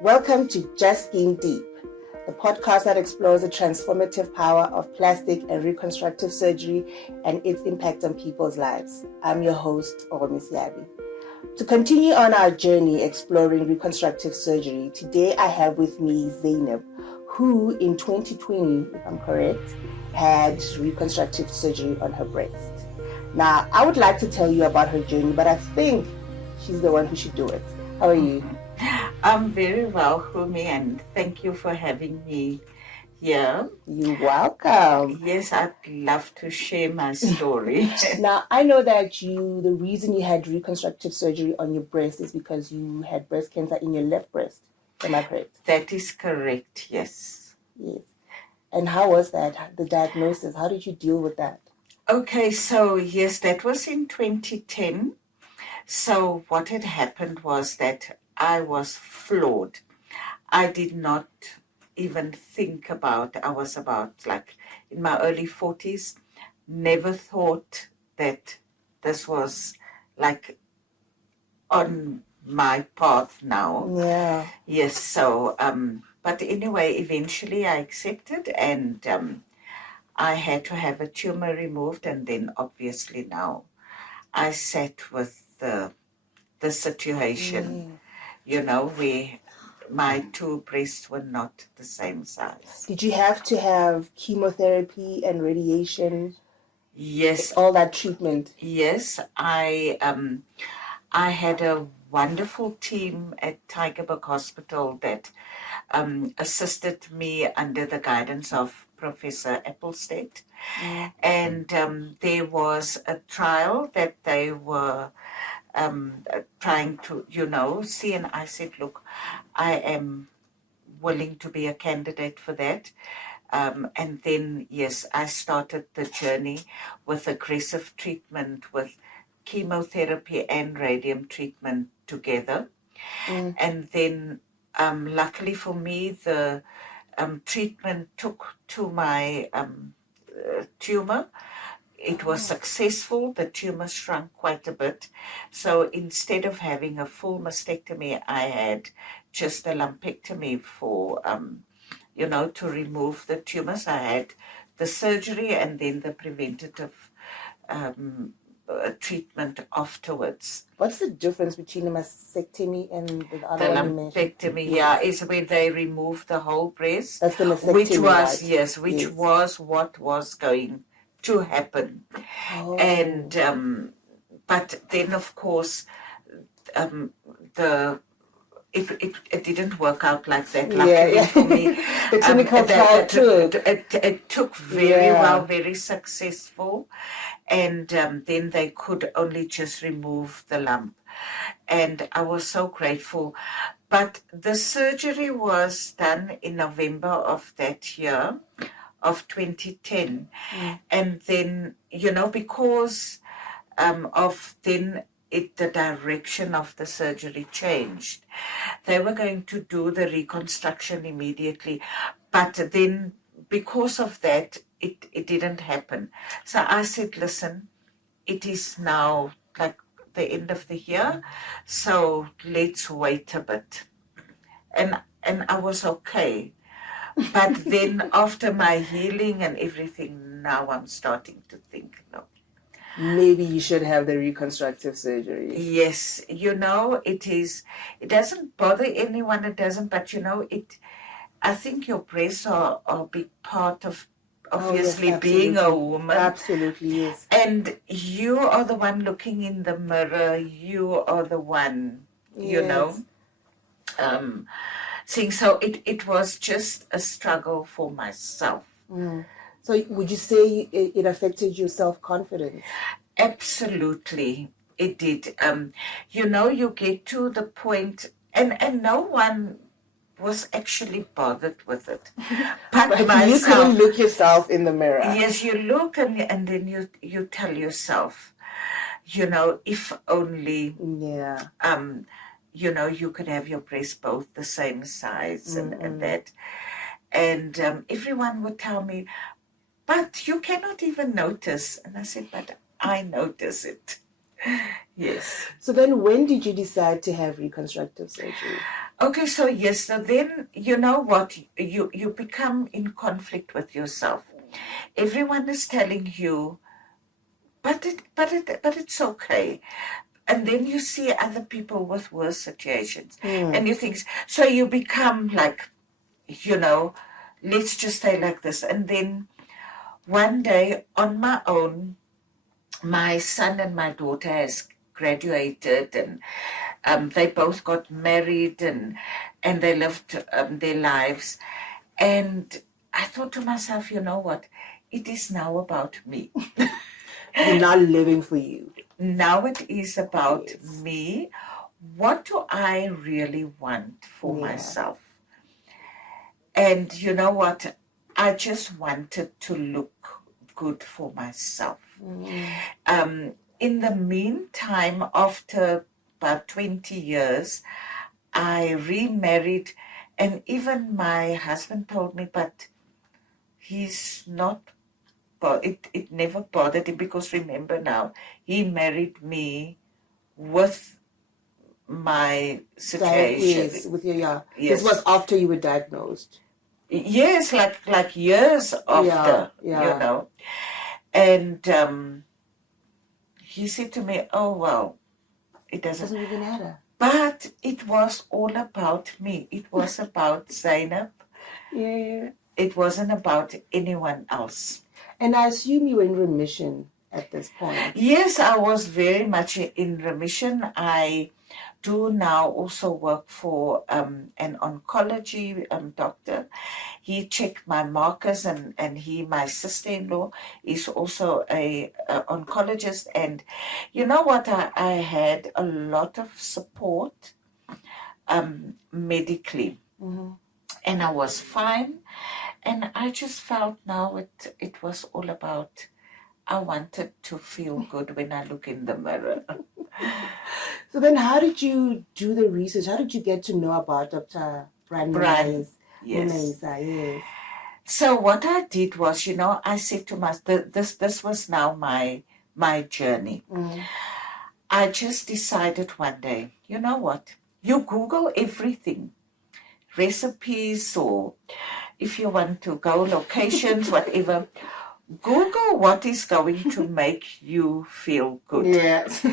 Welcome to Just Skin Deep, the podcast that explores the transformative power of plastic and reconstructive surgery and its impact on people's lives. I'm your host, Oromisiabi. To continue on our journey exploring reconstructive surgery, today I have with me ZAINAB, who in 2020, if I'm correct, had reconstructive surgery on her breast. Now, I would like to tell you about her journey, but I think she's the one who should do it. How are you? I'm very well, Humi, and thank you for having me here. You're welcome. Yes, I'd love to share my story. Now, I know that the reason you had reconstructive surgery on your breast is because you had breast cancer in your left breast. Am I correct? That is correct, yes. Yes. And how was that, the diagnosis? How did you deal with that? Okay, so yes, that was in 2010. So what had happened was that I was floored. I did not even think about, I was about like in my early 40s, never thought that this was like on my path now. Yeah. Yes, so, but anyway, eventually I accepted and I had to have a tumor removed, and then obviously now I sat with the situation, you know, where my two breasts were not the same size. Did you have to have chemotherapy and radiation? Yes. All that treatment? Yes, I had a wonderful team at Tygerberg Hospital that assisted me under the guidance of Professor Applestead. And there was a trial that they were trying to, see, and I said, look, I am willing to be a candidate for that. And then, yes, I started the journey with aggressive treatment, with chemotherapy and radium treatment together. And then, luckily for me, the treatment took to my tumor. It was successful. The tumor shrunk quite a bit. So instead of having a full mastectomy, I had just a lumpectomy for, to remove the tumors. I had the surgery and then the preventative treatment afterwards. What's the difference between a mastectomy and the other The one you mentioned? lumpectomy, is where they remove the whole breast. That's the mastectomy, which was, right? yes, which Yes. was what was going to happen. Oh. And but then of course it didn't work out like that, luckily for me. The clinical trial too. It took very well, very successful, and then they could only just remove the lump, and I was so grateful. But the surgery was done in November of that year, of 2010. And then, because of then the direction of the surgery changed. They were going to do the reconstruction immediately, but then because of that, it didn't happen. So I said, listen, it is now like the end of the year, so let's wait a bit. And I was okay. But then after my healing and everything, now I'm starting to think, no. Maybe you should have the reconstructive surgery. Yes, it doesn't bother anyone, it doesn't, but I think your breasts are a big part of obviously being a woman. Absolutely, yes. And you are the one looking in the mirror, you are the one, seeing. So it was just a struggle for myself. So would you say it affected your self-confidence? Absolutely, it did. You get to the point, and no one was actually bothered with it. But myself, you couldn't look yourself in the mirror. Yes, you look and then you tell yourself, if only, you could have your breasts both the same size and that. And everyone would tell me, but you cannot even notice. And I said, but I notice it. Yes. So then when did you decide to have reconstructive surgery? Okay, so yes, so then you know what, you become in conflict with yourself. Everyone is telling you, but it's okay. And then you see other people with worse situations, and you think, so you become like, let's just stay like this. And then one day on my own, my son and my daughter has graduated, and they both got married, and they lived their lives. And I thought to myself, you know what? It is now about me. You're not living for you. Now it is about Yes. me. What do I really want for Yeah. myself? And you know what? I just wanted to look good for myself. In the meantime, after about 20 years, I remarried, and even my husband told me, but he's not, it never bothered him, because remember now, he married me with my situation. Yes, with your, Yes. This was after you were diagnosed. Yes, like years after, Yeah. And he said to me, oh, well, it doesn't really matter. But it was all about me. It was about ZAINAB. Yeah. It wasn't about anyone else. And I assume you were in remission at this point. Yes, I was very much in remission. I do now also work for an oncology doctor. He checked my markers, and my sister-in-law is also a oncologist. And you know what? I had a lot of support medically. And I was fine. And I just felt now it was all about, I wanted to feel good when I look in the mirror. So then how did you do the research? How did you get to know about Dr. Brian? Yes. Yes. So what I did was, I said to myself, this was now my journey. I just decided one day, you know what? You Google everything, recipes, or if you want to go locations, whatever. Google what is going to make you feel good. Yes.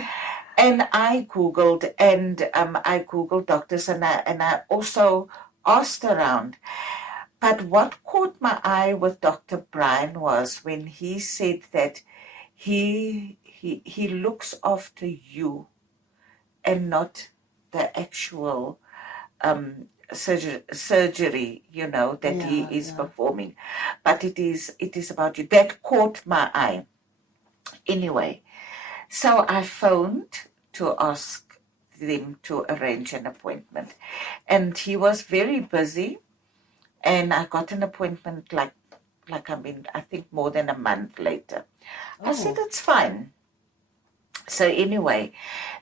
And I Googled, and I Googled doctors, and I also asked around. But what caught my eye with Dr. Brian was when he said that he looks after you and not the actual surgery, that he is performing. But it is about you. That caught my eye. Anyway, so I phoned to ask them to arrange an appointment. And he was very busy. And I got an appointment I think more than a month later. I said, it's fine. So anyway,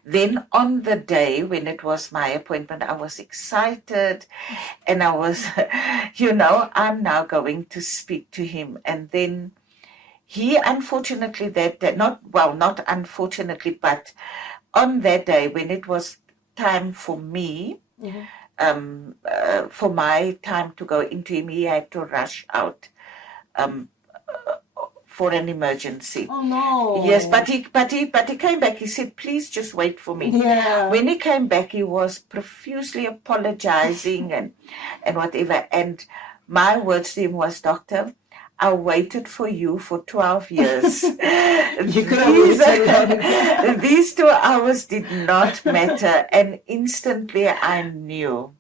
then on the day when it was my appointment, I was excited, and I was, I'm now going to speak to him. And then he, unfortunately, not unfortunately, but on that day when it was time for me, for my time to go into him, he had to rush out for an emergency. Oh no! Yes, but he came back. He said, "Please just wait for me." Yeah. When he came back, he was profusely apologizing and whatever. And my words to him was, "Doctor, I waited for you for 12 years. These 2 hours did not matter." And instantly I knew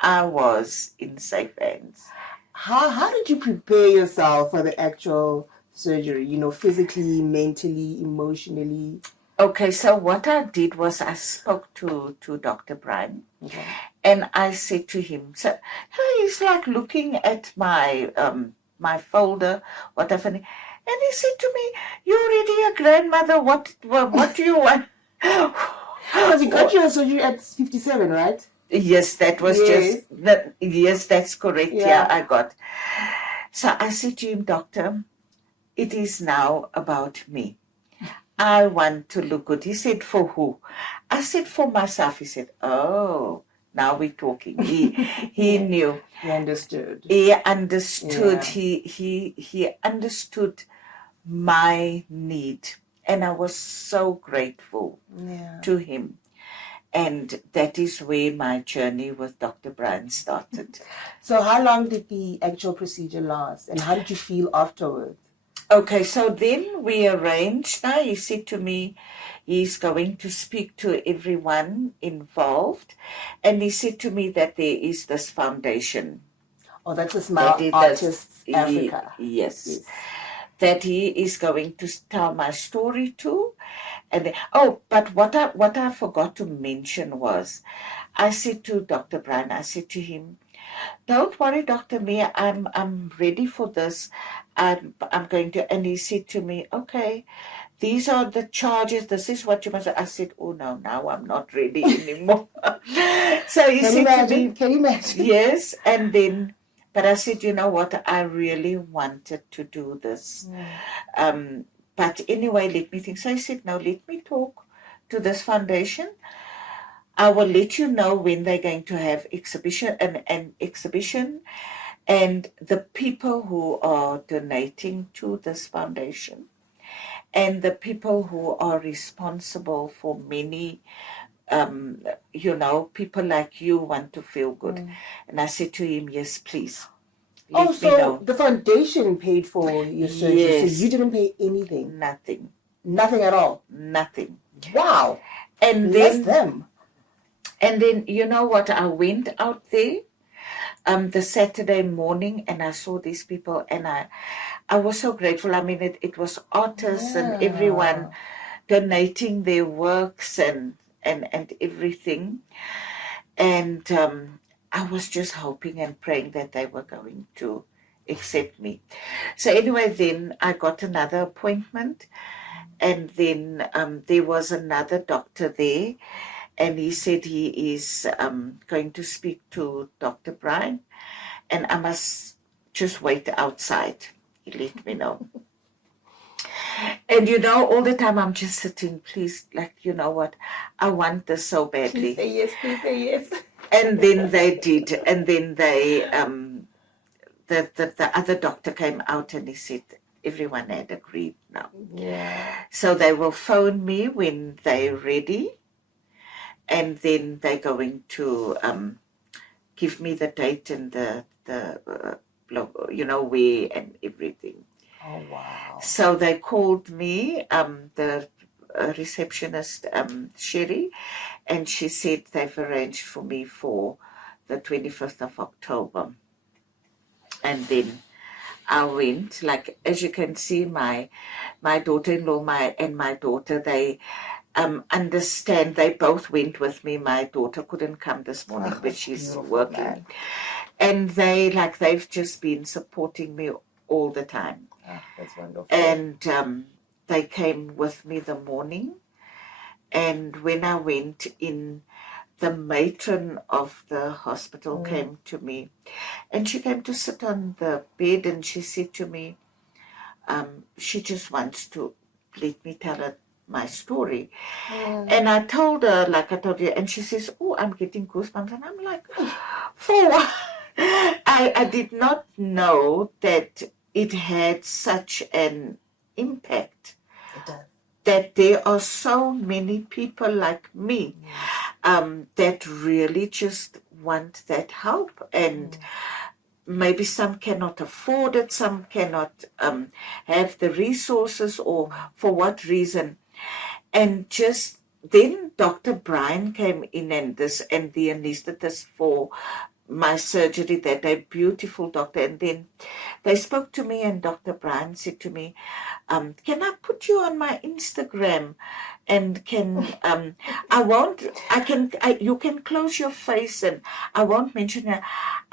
I was in safe hands. How did you prepare yourself for the actual surgery, physically, mentally, emotionally? Okay, so what I did was I spoke to Dr. Brian, and I said to him, so he's like looking at my my folder, whatever, and he said to me, "You're already a grandmother. What do you want?" Because you got your surgery at 57, right? Yes, that was yes, that's correct. Yeah, I got. So I said to him, "Doctor, it is now about me. I want to look good. He said, for who? I said, for myself. He said, oh, now we're talking. He knew. He understood. He understood. Yeah. He understood my need. And I was so grateful to him. And that is where my journey with Dr. Brian started. So how long did the actual procedure last? And how did you feel afterwards? Okay, so then we arranged. Now he said to me, he's going to speak to everyone involved. And he said to me that there is this foundation. Oh, that's a Smile Artists Africa. Yes. That he is going to tell my story to. And but what I forgot to mention was, I said to Dr. Brian, I said to him, don't worry, Dr. Mia, I'm ready for this. I'm going to, and he said to me, okay, these are the charges. This is what you must. I said, oh no, now I'm not ready anymore. So he said to me, can you imagine? Yes, and then, but I said, you know what, I really wanted to do this. But anyway, let me think. So I said, no, let me talk to this foundation. I will let you know when they're going to have an exhibition, and the people who are donating to this foundation, and the people who are responsible for many, people like you want to feel good. And I said to him, yes, please. Let me know. The foundation paid for your surgery, Yes. so you didn't pay anything? Nothing. Nothing at all? Nothing. Wow. And Bless them. And then, you know what, I went out there the Saturday morning and I saw these people and I was so grateful. I mean, it was artists and everyone donating their works and everything. And I was just hoping and praying that they were going to accept me. So anyway, then I got another appointment, and then there was another doctor there, and he said he is going to speak to Dr. Brian, and I must just wait outside. He let me know. And all the time I'm just sitting, please, you know what, I want this so badly. Please say yes, please say yes. And then they did. And then they, the other doctor came out and he said everyone had agreed now. Yeah. So they will phone me when they're ready. And then they're going to give me the date and the where and everything. Oh, wow. So they called me, the receptionist, Sherry, and she said they've arranged for me for the 25th of October. And then I went, as you can see, my daughter-in-law and my daughter, they understand. They both went with me. My daughter couldn't come this morning, but she's working. Man. And they've just been supporting me all the time. Oh, that's wonderful. And they came with me the morning. And when I went in, the matron of the hospital came to me. And she came to sit on the bed and she said to me, she just wants to let me tell her my story. And I told her, like I told you, and she says, oh, I'm getting goosebumps. And I'm like, for what? I did not know that it had such an impact. It does. That there are so many people like me that really just want that help. And maybe some cannot afford it, some cannot have the resources, or for what reason. And just then Dr. Brian came in and the anesthetist for my surgery, that a beautiful doctor. And then they spoke to me and Dr. Brian said to me, can I put you on my Instagram? And you can close your face and I won't mention it.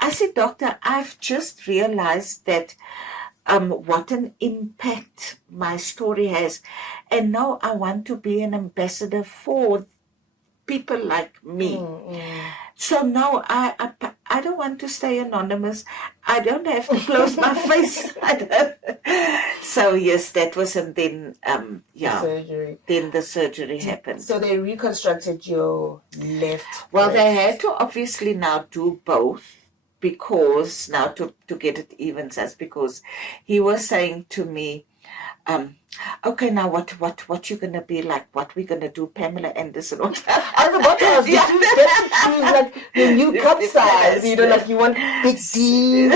I said, doctor, I've just realized that what an impact my story has. And now I want to be an ambassador for people like me. So now I I don't want to stay anonymous. I don't have to close my face. So yes, that was, and then The surgery. Then the surgery happened. So they reconstructed your left. Well, breast. they had to obviously now do both, because now to get it even, because he was saying to me, okay, now what you gonna be like? What we gonna do, Pamela Anderson? I was about to ask, did you get to choose like your new cup size? You know, like you want big D's.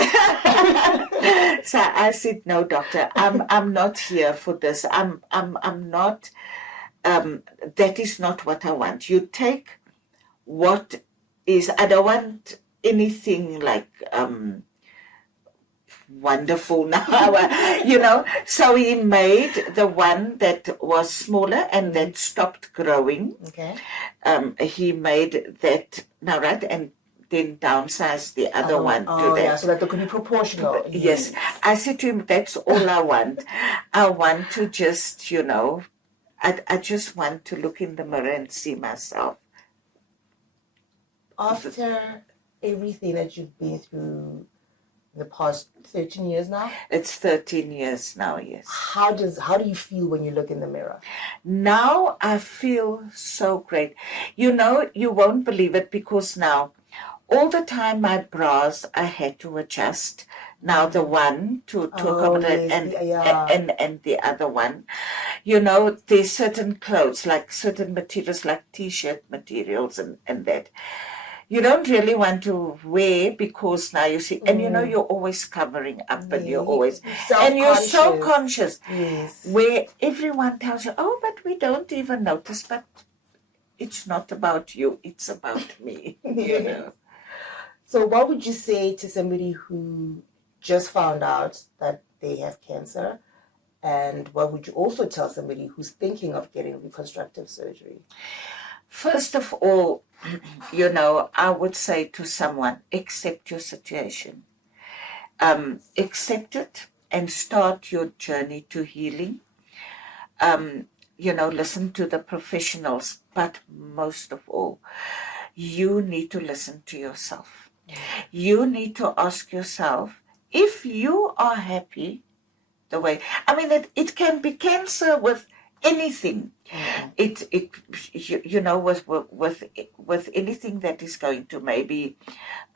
So I said, no, doctor, I'm not here for this. I'm not. That is not what I want. You take what is. I don't want anything like wonderful now, you know. So he made the one that was smaller and that stopped growing. Okay. He made that now, right, and then downsized the other one to that. Yeah, so that they could be proportional. Yes. I said to him, that's all I want. I want to just, you know, I just want to look in the mirror and see myself. After everything that you've been through the past 13 years now? It's 13 years now, yes. How do you feel when you look in the mirror? Now I feel so great. You know, you won't believe it, because now all the time my bras I had to adjust. Now the one to accommodate, yes, and the other one. You know, there's certain clothes, like certain materials, like t-shirt materials and that. You don't really want to wear, because now you see, and you know, you're always covering up, and you're always, and you're so conscious. Yes. Where everyone tells you, oh, but we don't even notice, but it's not about you, it's about me, you know. So what would you say to somebody who just found out that they have cancer? And what would you also tell somebody who's thinking of getting reconstructive surgery? First of all, you know, I would say to someone, accept your situation. Accept it and start your journey to healing. You know, listen to the professionals, but most of all, you need to listen to yourself. You need to ask yourself, if you are happy the way, I mean, it can be cancer with anything. It you know, with anything that is going to maybe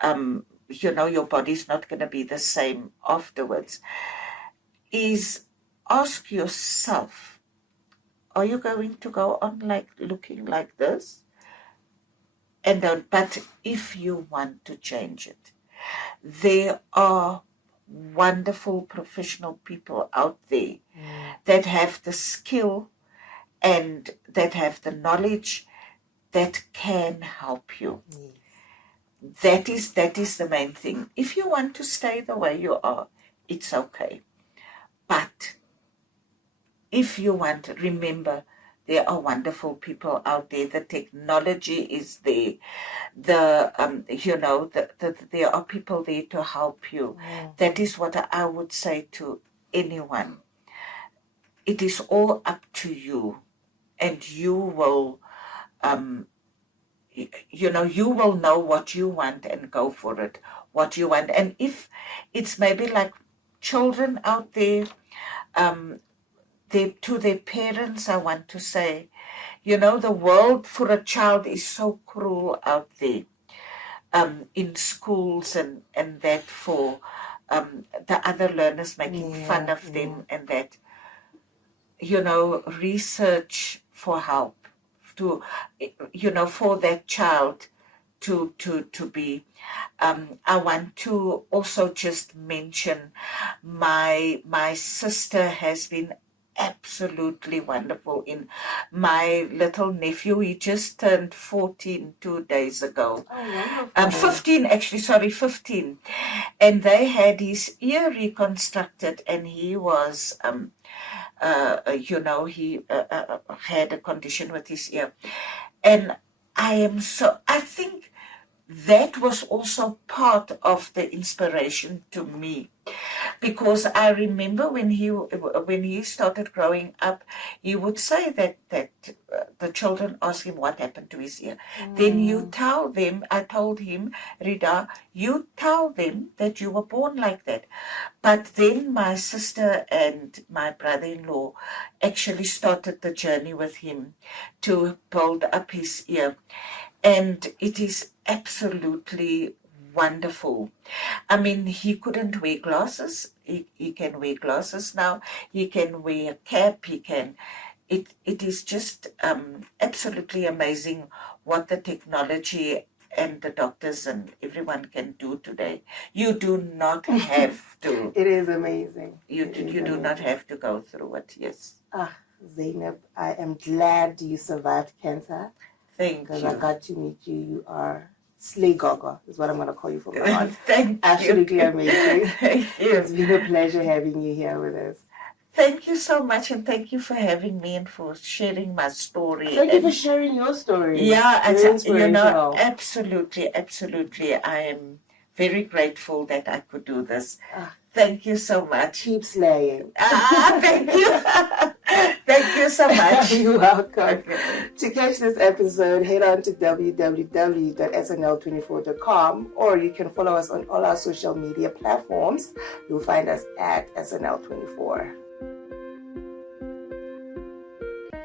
you know, your body's not going to be the same afterwards, is ask yourself, are you going to go on like looking like this? And don't, but if you want to change it, there are wonderful professional people out there that have the skill and that have the knowledge that can help you. That is the main thing. If you want to stay the way you are, it's okay. But if you want, remember, there are wonderful people out there. The technology is there. You know, there are people there to help you. That is what I would say to anyone. It is all up to you, and you will, you know, you will know what you want and go for it, what you want. And if it's maybe like children out there, to their parents, I want to say, you know, the world for a child is so cruel out there, in schools and that, for the other learners making fun of them and that. You know, research for help, to, you know, for that child to be. I want to also just mention my sister has been absolutely wonderful. In my little nephew, he just turned 14 2 days ago. 15 actually, sorry, 15. And they had his ear reconstructed, and he was you know, he had a condition with his ear. And I think that was also part of the inspiration to me, because I remember when he started growing up, he would say that the children ask him what happened to his ear. Then you tell them, I told him, Rida, you tell them that you were born like that. But then my sister and my brother-in-law actually started the journey with him to build up his ear. And it is absolutely wonderful. I mean, he couldn't wear glasses. He can wear glasses now. He can wear a cap. It is just absolutely amazing what the technology and the doctors and everyone can do today. You do not have to. It is amazing. You do not have to go through it, yes. Zainab, I am glad you survived cancer. Thank you. Because I got to meet you. You are Slay Gaga, is what I'm going to call you from now on. Thank Absolutely you. amazing. Thank you. It's been a pleasure having you here with us. Thank you so much, and thank you for having me and for sharing my story. Thank you for sharing your story. Yeah, Very inspirational. absolutely. I am very grateful that I could do this. Thank you so much. Keep slaying. Thank you. Thank you so much. You're welcome. Okay. To catch this episode, head on to www.snl24.com, or you can follow us on all our social media platforms. You'll find us at SNL24.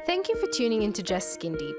Thank you for tuning in to Just Skin Deep.